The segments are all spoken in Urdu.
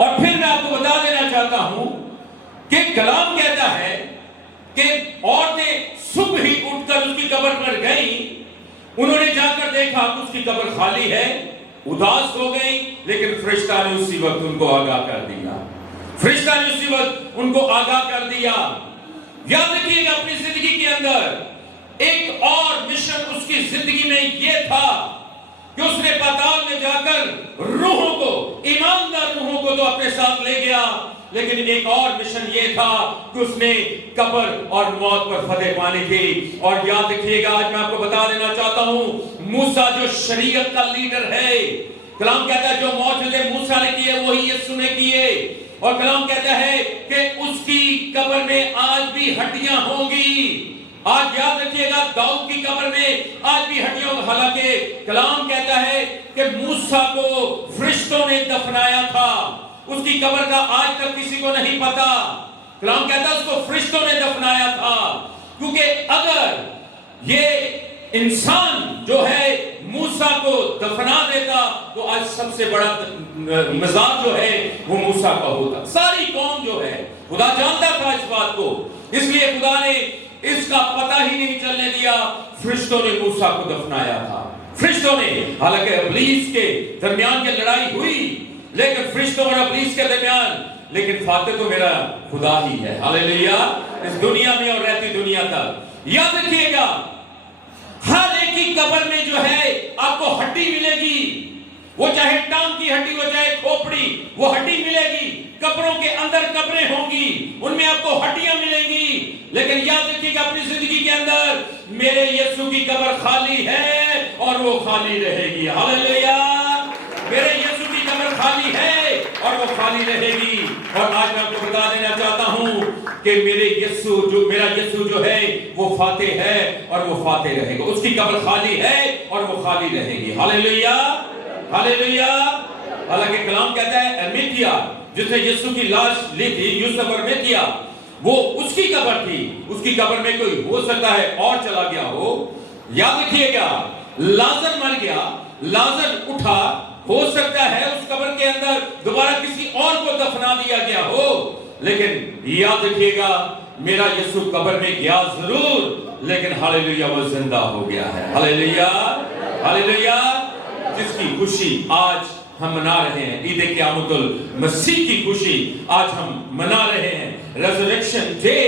اور پھر میں آپ کو بتا دینا چاہتا ہوں کہ کلام کہتا ہے کہ عورتیں صبح ہی اٹھ کر اس کی قبر پر گئیں، انہوں نے جا کر دیکھا کہ اس کی قبر خالی ہے، اداس ہو گئی، لیکن فرشتہ نے اسی وقت ان کو آگاہ کر دیا، فرشتہ نے اسی وقت ان کو آگاہ کر دیا۔ یاد رکھیے گا اپنی زندگی کے اندر ایک اور مشن اس کی زندگی میں یہ تھا کہ اس نے پاتال میں جا کر روحوں کو، ایماندار روحوں کو تو اپنے ساتھ لے گیا، لیکن ایک اور مشن یہ تھا کہ اس نے قبر اور موت پر فتح پانی تھی۔ اور یاد رکھیے گا، آج میں آپ کو بتا دینا چاہتا ہوں، موسیٰ جو شریعت کا لیڈر ہے، کلام کہتا ہے جو معجزے موسیٰ نے کیے وہی یسوع نے کیے، اور کلام کہتا ہے کہ اس کی قبر میں آج بھی ہڈیاں ہوں گی۔ آج یاد رکھیے گا، داؤد کی قبر میں آج بھی ہڈیوں، حالانکہ کلام کہتا ہے کہ موسیٰ کو فرشتوں نے دفنایا تھا، اس کی قبر کا آج تک کسی کو نہیں پتا، کلام کہتا ہے اس کو فرشتوں نے دفنایا تھا، کیونکہ اگر یہ انسان جو ہے موسیٰ کو دفنا دیتا تو آج سب سے بڑا مزار جو ہے وہ موسیٰ کا ہوتا۔ ساری قوم جو ہے، خدا جانتا تھا اس بات کو، اس لیے خدا نے اس کا پتہ ہی نہیں چلنے دیا، فرشتوں نے موسیٰ کو دفنایا تھا، فرشتوں نے، حالانکہ ابلیس کے درمیان کی لڑائی ہوئی، لیکن فرشتوں اور ابلیس کے درمیان، لیکن فاتح تو میرا خدا ہی ہے، ہاللیلویا، اس دنیا میں اور رہتی دنیا تک۔ یاد رکھیے گا، ہر ایک کی قبر میں جو ہے آپ کو ہڈی ملے گی، وہ چاہے ٹانگ کی ہڈی ہو چاہے کھوپڑی، وہ ہڈی ملے گی، قبروں کے اندر قبریں ہوں گی، ان میں آپ کو ہڈیاں ملیں گی، لیکن یاد رکھیے گا اپنی زندگی کے اندر میرے یسوع کی قبر خالی ہے اور وہ خالی رہے گی، ہاللیلویا، میرے یسوع کی قبر خالی ہے اور وہ خالی رہے گی۔ اور آج میں آپ کو بتا دینا چاہتا ہوں کہ میرا یسوع جو ہے وہ فاتح ہے اور وہ فاتح رہے گا، اس کی قبر خالی ہے اور وہ خالی رہے گی، ہاللیلویا، ہاللیلویا۔ حالانکہ کلام کہتا ہے امیتیا جس نے یسوع کی لاش لی تھی، یوسف اور میتیا، وہ اس کی قبر تھی، اس کی قبر میں کوئی ہو سکتا ہے اور چلا گیا ہو۔ یاد رکھیے گا، لازر مر گیا، لازر اٹھا، ہو سکتا ہے اس قبر کے اندر دوبارہ کسی اور کو دفنا دیا گیا ہو، لیکن یاد رکھیے گا میرا یسوع قبر میں گیا ضرور، لیکن ہاللیلویا وہ زندہ ہو گیا ہے، ہاللیلویا، ہاللیلویا، جس کی خوشی آج ہم منا رہے ہیں، عید قیامت المسیح کی خوشی آج ہم منا رہے ہیں، ریزریکشن ڈے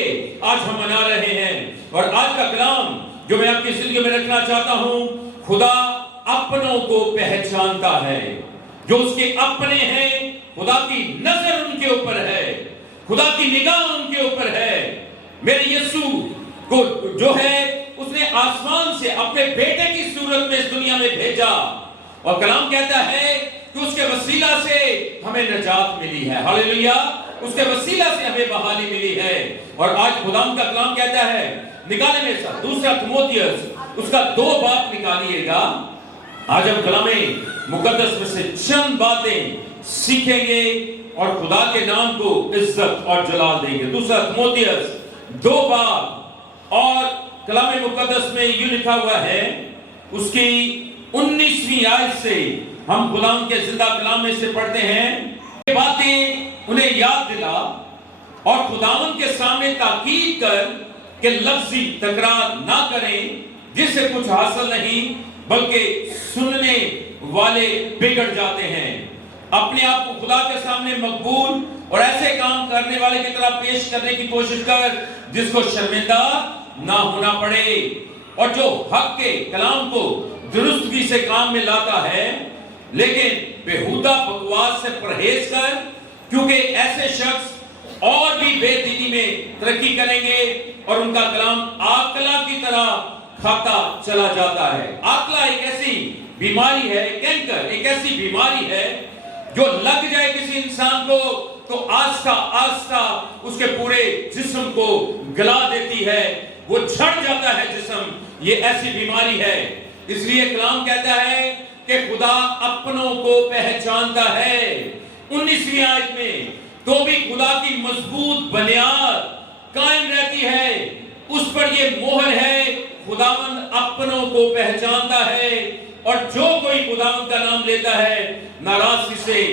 آج ہم منا رہے ہیں۔ اور آج کا کلام جو میں آپ کی زندگی میں رکھنا چاہتا ہوں، خدا اپنوں کو پہچانتا ہے، جو اس کے اپنے ہیں، خدا کی نظر ان کے اوپر ہے، خدا کی نگاہ ان کے اوپر ہے۔ میرے یسوع کو جو ہے اس نے آسمان سے اپنے بیٹے کی صورت میں اس دنیا میں بھیجا، اور کلام کہتا ہے کہ اس کے وسیلہ سے ہمیں نجات ملی ہے، ہاللیلویا، اس کے وسیلہ سے ہمیں بحالی ملی ہے۔ اور آج خدا کا کلام کہتا ہے، نکالے میرے ساتھ دوسرا تیموتھیوس اس کا 2 باب نکالیے گا، آج ہم کلام مقدس میں سے چند باتیں سیکھیں گے اور خدا کے نام کو عزت اور جلال دیں گے۔ دوسرا تیموتھیوس 2 باب، اور کلام مقدس میں یہ لکھا ہوا ہے، اس کی 19ویں آیت سے ہم غلام کے زندہ کلام میں سے پڑھتے ہیں، یہ باتیں انہیں یاد دلا اور خداوند کے سامنے تاکید کر کہ لفظی تکرار نہ کریں جس سے کچھ حاصل نہیں، بلکہ سننے والے بگڑ جاتے ہیں۔ اپنے آپ کو خدا کے سامنے مقبول اور ایسے کام کرنے والے کی طرح پیش کرنے کی کوشش کر جس کو شرمندہ نہ ہونا پڑے، اور جو حق کے کلام کو درستگی سے کام میں لاتا ہے، لیکن بےہودہ بکواس سے پرہیز کر، کیونکہ ایسے شخص اور بھی بے دینی میں ترقی کریں گے اور ان کا کلام آکلا کی طرح کھاتا چلا جاتا ہے۔ آکلا ایک ایسی بیماری ہے، کینکر ایک ایسی بیماری ہے جو لگ جائے کسی انسان کو تو آہستہ آہستہ اس کے پورے جسم کو گلا دیتی ہے، وہ جھڑ جاتا ہے جسم، یہ ایسی بیماری ہے۔ اس لیے کلام کہتا ہے کہ خدا اپنوں کو پہچانتا ہے۔ 19ویں آیت میں تو بھی خدا کی مضبوط بنیاد قائم رہتی ہے، اس پر یہ مہر ہے، خداوند اپنوں کو پہچانتا ہے، اور جو کوئی خداوند کا نام لیتا ہے ناراضگی سے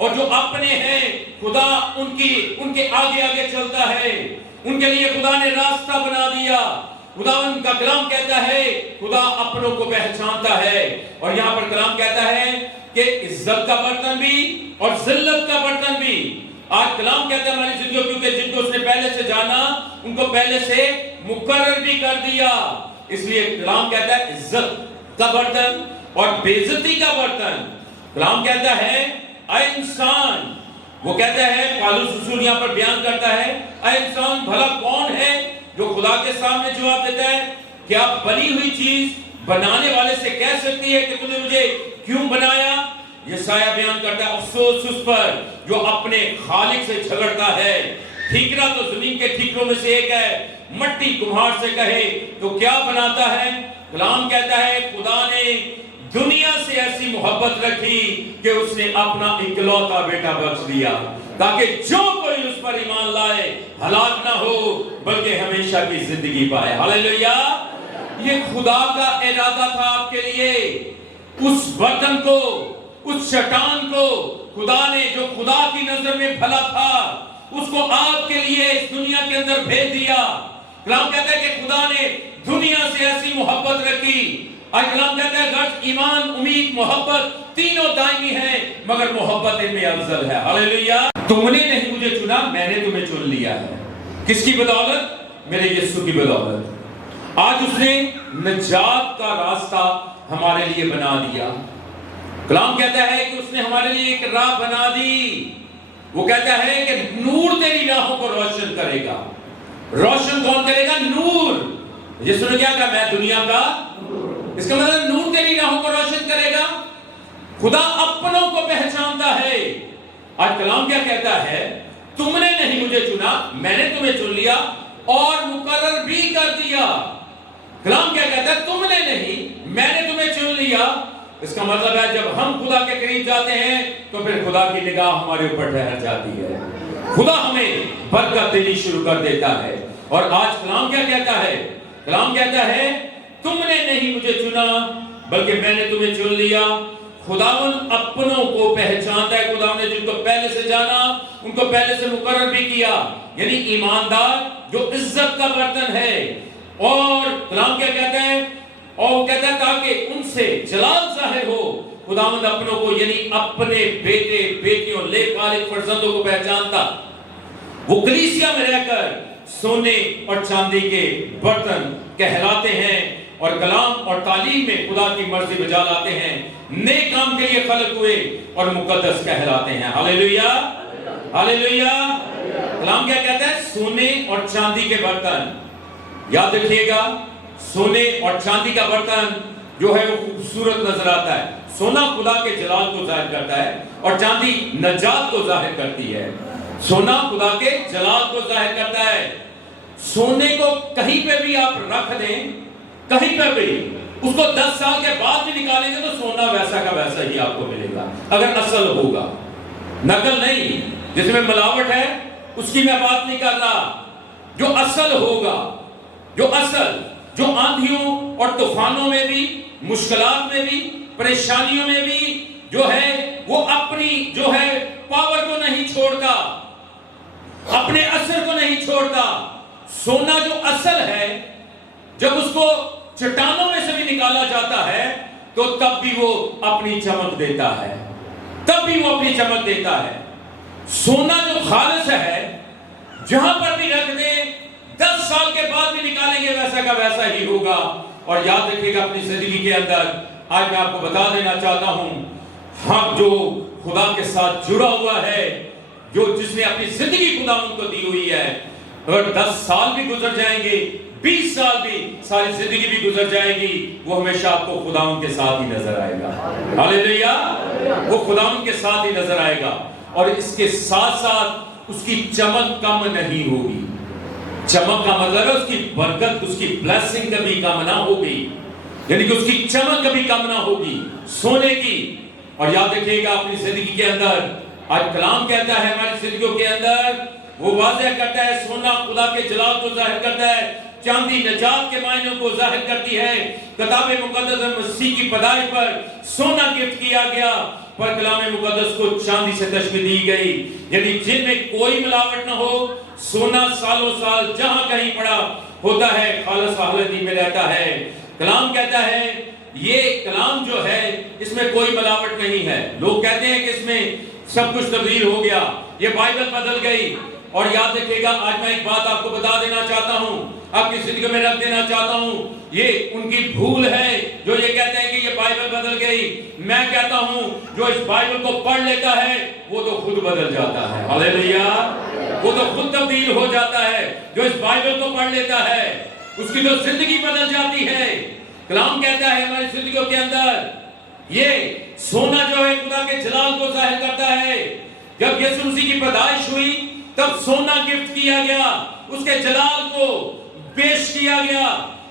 اور جو اپنے ہیں خدا ان کے آگے آگے چلتا ہے، ان کے لیے خدا نے راستہ بنا دیا۔ خدا ان کا کلام کہتا ہے خدا اپنوں کو پہچانتا ہے، اور یہاں پر کلام کہتا ہے کہ عزت کا برتن بھی اور ذلت کا برتن بھی۔ آج کلام کہتا ہے ہماری زندگیوں، کیونکہ جن کو اس نے پہلے سے جانا ان کو پہلے سے مقرر بھی کر دیا، اس لیے کلام کہتا ہے عزت کا برتن اور بے عزتی کا برتن۔ کلام کہتا ہے اے انسان، وہ کہتا ہے پالوس رسول یہاں پر بیان کرتا ہے اے انسان بھلا کون ہے جو خدا کے سامنے جواب دیتا ہے؟ کیا بنی ہوئی چیز بنانے والے سے کہہ سکتی ہے کہ تم نے مجھے کیوں بنایا؟ یسایہ بیان کرتا ہے افسوس اس پر جو اپنے خالق سے جھگڑتا ہے۔ ٹھیکرا تو زمین کے ٹھیکروں میں سے ایک ہے، مٹی کمہار سے کہے تو کیا بناتا ہے؟ کلام کہتا ہے خدا نے دنیا سے ایسی محبت رکھی کہ اس نے اپنا اکلوتا بیٹا بخش دیا تاکہ جو کوئی اس پر ایمان لائے ہلاک نہ ہو بلکہ ہمیشہ کی زندگی پائے۔ ہاللیلویہ! یہ خدا کا ارادہ تھا آپ کے لیے۔ اس برتن کو، اس چٹان کو خدا نے جو خدا کی نظر میں بھلا تھا اس کو آپ کے لیے اس دنیا کے اندر بھیج دیا۔ کلام کہتا ہے کہ خدا نے دنیا سے ایسی محبت رکھی۔ آج کلام کہتا ہے غرض ایمان، امید، محبت تینوں دائمی ہیں مگر محبت ان میں افضل ہے۔ ہاللیلویہ! تم نے نہیں مجھے چنا، میں نے تمہیں چن لیا ہے۔ کس کی بدولت؟ میرے یسوع کی بدولت۔ آج اس نے نجات کا راستہ ہمارے لیے بنا دیا۔ کلام کہتا ہے کہ اس نے ہمارے لیے ایک راہ بنا دی۔ وہ کہتا ہے کہ نور تیری راہوں کو روشن کرے گا۔ روشن کون کرے گا؟ نور۔ یسوع نے کیا کہا؟ میں دنیا کا، اس کا مطلب نور تیری راہوں کو روشن کرے گا۔ خدا اپنوں کو پہچانتا ہے۔ آج کلام کیا کہتا ہے؟ تم نے نہیں مجھے چنا، میں نے تمہیں چن لیا اور مقرر بھی کر دیا۔ کلام کیا کہتا ہے؟ تم نے نہیں، میں نے تمہیں چن لیا۔ اس کا مطلب ہے جب ہم خدا کے قریب جاتے ہیں تو پھر خدا کی نگاہ ہمارے اوپر ٹھہر جاتی ہے، خدا ہمیں برکت دینی شروع کر دیتا ہے۔ اور آج کلام کیا کہتا ہے؟ کلام کہتا ہے تم نے نہیں مجھے چنا بلکہ میں نے تمہیں چن لیا۔ خداوند اپنوں کو پہچانتا ہے۔ خداوند نے جن کو پہلے سے جانا ان کو پہلے سے مقرر بھی کیا، یعنی ایماندار جو عزت کا برتن ہے۔ اور کلام کیا کہتا ہے؟ اور وہ کہتا ہے تاکہ ان سے جلال ظاہر ہو۔ خداوند اپنوں کو یعنی اپنے بیٹے بیٹیوں لے خالق فرزندوں کو پہچانتا۔ وہ کلیسیا میں رہ کر سونے اور چاندی کے برتن کہلاتے ہیں اور کلام اور تعلیم میں خدا کی مرضی بجا لاتے ہیں، نیک کام کے لیے خلق ہوئے اور مقدس کہلاتے ہیں۔ ہاللیلویہ! ہاللیلویہ! کلام کیا کہتا ہے؟ سونے اور چاندی کے برتن۔ یاد رکھیے گا، سونے اور چاندی کا برتن جو ہے وہ خوبصورت نظر آتا ہے۔ سونا خدا کے جلال کو ظاہر کرتا ہے اور چاندی نجات کو ظاہر کرتی ہے۔ سونا خدا کے جلال کو ظاہر کرتا ہے۔ سونے کو کہیں پہ بھی آپ رکھ دیں، کہیں پہ بھی اس کو 10 سال کے بعد بھی نکالیں گے تو سونا ویسا کا ویسا ہی آپ کو ملے گا اگر اصل ہوگا، نقل نہیں۔ جس میں ملاوٹ ہے اس کی میں بات نہیں کر رہا، جو اصل ہوگا، جو اصل، جو آندھیوں اور طوفانوں میں بھی، مشکلات میں بھی، پریشانیوں میں بھی جو ہے وہ اپنی جو ہے پاور کو نہیں چھوڑتا، اپنے اثر کو نہیں چھوڑتا۔ سونا جو اصل ہے جب اس کو چٹانوں میں سے بھی نکالا جاتا ہے تو تب بھی وہ اپنی چمک دیتا ہے، تب بھی وہ اپنی چمک دیتا ہے۔ سونا جو خالص ہے جہاں پر بھی رکھ دیں 10 سال کے بعد بھی نکالیں گے ویسا کا ویسا ہی ہوگا۔ اور یاد رکھیے گا اپنی زندگی کے اندر، آج میں آپ کو بتا دینا چاہتا ہوں، ہم جو خدا کے ساتھ جڑا ہوا ہے، جو جس نے اپنی زندگی خدا ان کو دی ہوئی ہے، اگر 10 سال بھی گزر جائیں گے، 20 سال بھی، ساری زندگی بھی گزر جائے گی، وہ ہمیشہ آپ کو خدا ان کے ساتھ ہی نظر آئے گا۔ ہاللیلویہ! وہ خدا ان کے ساتھ ہی نظر آئے گا، اور اس کے ساتھ ساتھ اس کی چمک کم نہیں ہوگی۔ چمک کا مطلب ہے اس کی برکت، اس کی بلیسنگ کبھی کم نہ ہوگی، یعنی کہ اس کی چمک کبھی کم نہ ہوگی سونے کی۔ اور یاد رکھیے گا اپنی زندگی کے اندر، آج کلام کہتا ہے ہماری زندگیوں کے اندر وہ واضح کرتا ہے، سونا خدا کے جلال کو ظاہر کرتا ہے، چاندی نجات کے معنوں کو ظاہر کرتی ہے۔ کتاب مقدس میں مسیح کی پیدائش پر سونا گفٹ کیا گیا، پر کلام مقدس کو چاندی سے تشبیہ دی گئی، یعنی جن میں کوئی ملاوٹ نہ ہو۔ سونا سالوں سال جہاں کہیں پڑا ہوتا ہے خالص حالتی میں رہتا ہے۔ کلام کہتا ہے یہ کلام جو ہے اس میں کوئی ملاوٹ نہیں ہے۔ لوگ کہتے ہیں کہ اس میں سب کچھ تبدیل ہو گیا، یہ بائبل بدل گئی۔ اور یاد رکھیے گا، آج میں ایک بات آپ کو بتا دینا چاہتا ہوں، آپ کی زندگی میں رکھ دینا چاہتا ہوں، یہ ان کی بھول ہے جو یہ کہتے ہیں کہ یہ بائبل بدل گئی۔ میں کہتا ہوں جو اس بائبل کو پڑھ لیتا ہے وہ تو خود بدل جاتا ہے، ہاللیلویا، وہ تو خود تبدیل ہو جاتا ہے۔ جو اس بائبل کو پڑھ لیتا ہے اس کی تو زندگی بدل جاتی ہے۔ کلام کہتا ہے ہماری زندگیوں کے اندر یہ سونا جو ہے خدا کے جلال کو ظاہر کرتا ہے۔ جب یسوع مسیح کی پیدائش ہوئی تب سونا گفٹ کیا گیا، اس کے جلال کو پیش کیا گیا۔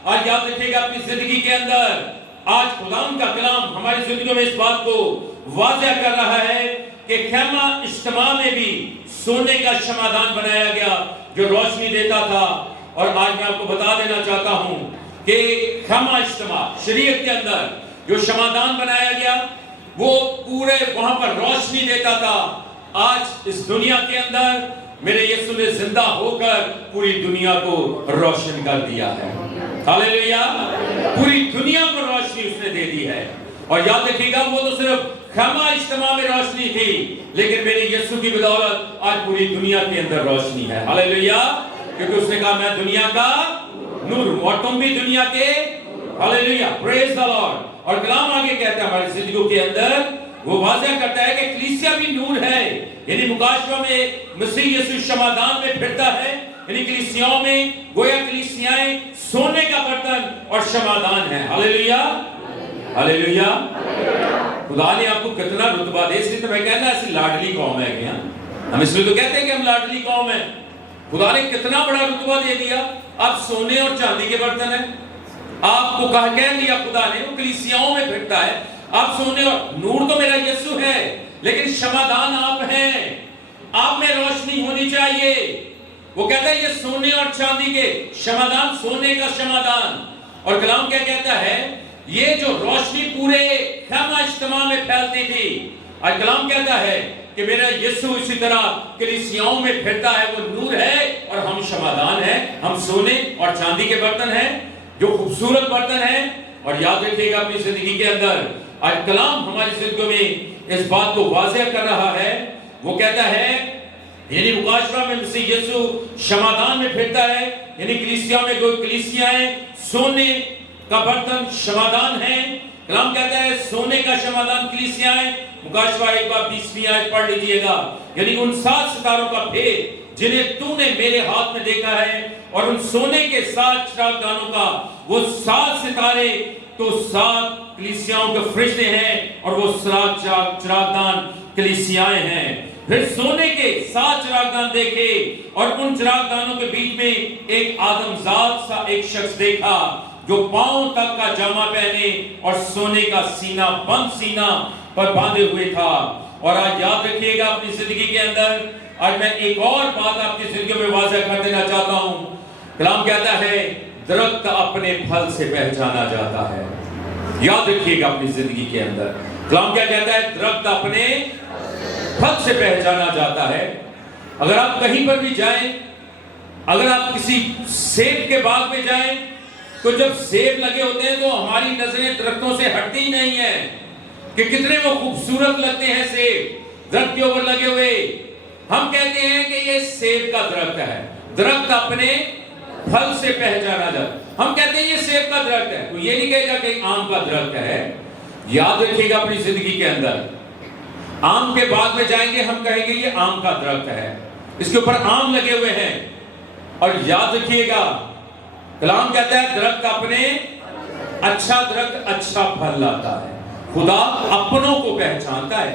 آج یاد رکھیے گا اپنی زندگی کے اندر، آج خدا کا کلام ہماری زندگیوں میں اس بات کو واضح کر رہا ہے کہ خیمہ اجتماع میں بھی سونے کا شمعدان بنایا گیا جو روشنی دیتا تھا۔ اور آج میں آپ کو بتا دینا چاہتا ہوں کہ خیمہ اجتماع شریعت کے اندر جو شمعدان بنایا گیا وہ پورے وہاں پر روشنی دیتا تھا۔ آج اس دنیا کے اندر میرے یسوع نے زندہ ہو کر پوری دنیا کو روشن کر دیا ہے، ہاللیلویا، پوری دنیا کو روشنی اس نے دے دی ہے۔ اور یاد رکھیے گا وہ تو صرف خیمہ اجتماع میں روشنی تھی، لیکن میرے یسوع کی بدولت آج پوری دنیا کے اندر روشنی ہے، ہاللیلویا، کیونکہ اس نے کہا میں دنیا کا نور ہوں اور تم بھی دنیا کے، ہاللیلویا، پریز دی لارڈ۔ اور کلام آگے کہتا ہے ہماری زندگیوں کے اندر وہ واضح کرتا ہے کہ کلیسیا بھی نور ہے، یعنی مکاشفہ میں مسیح یسوع شمعدان میں پھرتا ہے، یعنی کلیسیاؤں میں گویا کلیسیائیں سونے کا برتن اور شمعدان ہے، ہاللیلویا، ہاللیلویا۔ خدا نے آپ کو کتنا رتبہ دے، اس لیے تو میں کہنا ایسی لاڈلی قوم ہے کیا؟ ہم اس لیے تو کہتے ہیں کہ ہم لاڈلی قوم ہیں۔ خدا نے کتنا بڑا رتبہ دے دیا، آپ سونے اور چاندی کے برتن ہیں۔ آپ کو کہہ دیا خدا نے، وہ کلیسیاؤں میں پھرتا ہے، آپ سونے اور نور تو میرا یسوع ہے، لیکن شمعدان آپ ہیں، آپ میں روشنی ہونی چاہیے۔ وہ کہتا ہے یہ سونے اور چاندی کے شمعدان، سونے کا شمعدان۔ اور کلام کیا کہتا ہے یہ جو روشنی پورے خیمہ اجتماع میں پھیلتی تھی، آج کلام کہتا ہے کہ میرا یسوع اسی طرح کلیسیاؤں میں پھرتا ہے، وہ نور ہے اور ہم شمعدان ہیں، ہم سونے اور چاندی کے برتن ہیں جو خوبصورت برتن ہیں۔ اور یاد رکھیے گا اپنی زندگی کے اندر آج کلام ہماری زندگیوں میں اس بات کو واضح کر رہا ہے۔ وہ کہتا ہے یعنی مکاشفہ میں مسیح یسوع شمعدان میں پھرتا ہے، یعنی کلیسیا میں کوئی کلیسیائیں سونے کا برتن شمعدان ہیں۔ کلام کہتا ہے سونے کا شمعدان کلیسیائیں، مکاشفہ 1:20 آیت پڑھ لیجئے گا، یعنی ان 7 ستاروں کا بھید جنہیں تو نے میرے ہاتھ میں دیکھا ہے، اور ان سونے کے 7 چراغدانوں کا، وہ 7 ستارے تو 7 کلیسیاؤں کے فرشتے ہیں، اور وہ 7 چراغدان کلیسیائیں ہیں۔ پھر سونے کے 7 چراغدان دیکھے، اور ان چراغدانوں کے بیچ میں ایک آدم ذات سا ایک شخص دیکھا جو پاؤں تک کا جامہ پہنے اور سونے کا سینہ بند سینہ پر باندھے ہوئے تھا۔ اور آج یاد رکھیے گا اپنی زندگی کے اندر، آج میں ایک اور بات آپ کی زندگی میں واضح کر دینا چاہتا ہوں۔ کلام کہتا ہے درخت اپنے پھل سے پہچانا جاتا ہے۔ یاد رکھیے گا اپنی زندگی کے اندر کلام کیا کہتا ہے، درخت اپنے پھل سے پہچانا جاتا ہے۔ اگر آپ کہیں پر بھی جائیں، اگر آپ کسی سیب کے باغ میں جائیں تو جب سیب لگے ہوتے ہیں تو ہماری نظریں درختوں سے ہٹتی نہیں ہیں کہ کتنے وہ خوبصورت لگتے ہیں سیب درخت کے اوپر لگے ہوئے۔ ہم کہتے ہیں کہ یہ سیب کا درخت ہے، درخت اپنے پھل سے پہچانا جاتا۔ ہم کہتے ہیں یہ سیب کا درخت ہے، کوئی یہ نہیں کہے گا کہ آم کا درخت ہے۔ یاد رکھیے گا اپنی زندگی کے اندر، آم کے باغ میں جائیں گے ہم کہیں گے یہ آم کا درخت ہے، اس کے اوپر آم لگے ہوئے ہیں۔ اور یاد رکھیے گا کلام کہتا ہے درخت اپنے، اچھا درخت اچھا پھل لاتا ہے۔ خدا اپنوں کو پہچانتا ہے۔